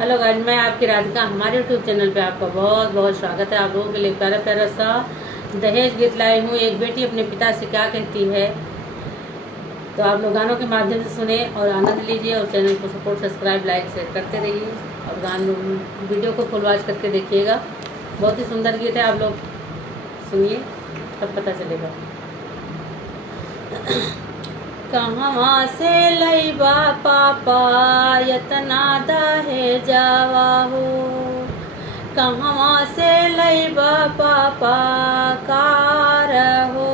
Hello guys, मैं आपकी राधिका। हमारे यूट्यूब चैनल पे आपका बहुत बहुत स्वागत है। आप लोगों के लिए प्यारा प्यारा सा दहेज गीत लाई हूँ। एक बेटी अपने पिता से क्या कहती है, तो आप लोग गानों के माध्यम से सुने और आनंद लीजिए और चैनल को सपोर्ट, सब्सक्राइब, लाइक, शेयर करते रहिए और वीडियो को फुल वॉच करके देखिएगा। बहुत ही सुंदर गीत है, आप लोग सुनिए तब पता चलेगा। कहवा से लईबा पापा यतना दहेजवा हो, कहवा से लईबा पापा कार हो।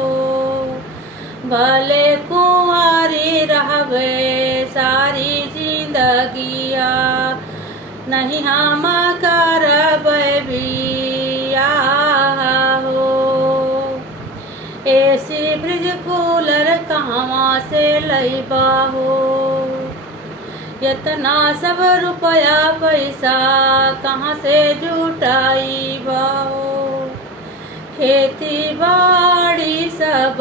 भले कुंवारी रहबे सारी जिंदगिया, नहीं हम करबै बियाह हो। एसी फ्रिज कूलर कहवा से लईबा हो, इतना सब रुपया पैसा कहाँ से जुटाईबा हो। खेती बाड़ी सब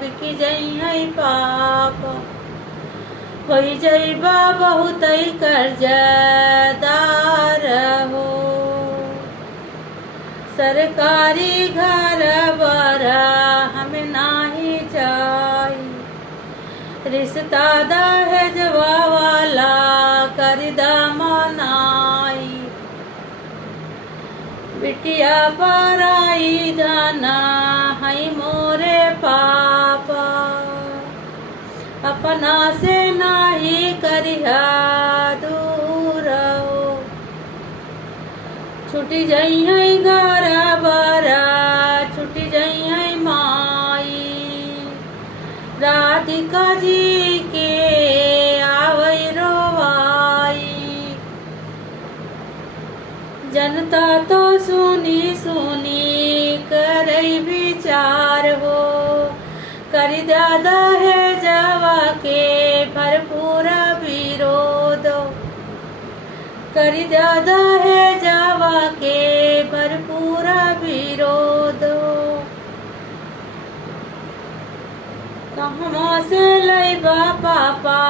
बिक जई पाप, हो जईबा बहुत कर्जदार हो। सरकारी घर बरा हमें नाही चाही, रिश्ता दहेजवा वाला कर दमनाई। बिटिया पराई धना है मोरे पापा, अपना से नाही करिहा दूर हो। छुटी जई है घर बरा, छुटी जई है माई। राधिका जी के आवई रोवाई, जनता तो सुनी सुनी करई विचार हो। कर दादा है जवा के भरपूर विरोध, कर दादा है जावा के भरपूर विरोध। कहवा से लईबा पापा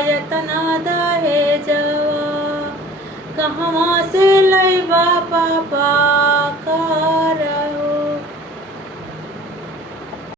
यतना दहेजवा, कहवा से लईबा पापा का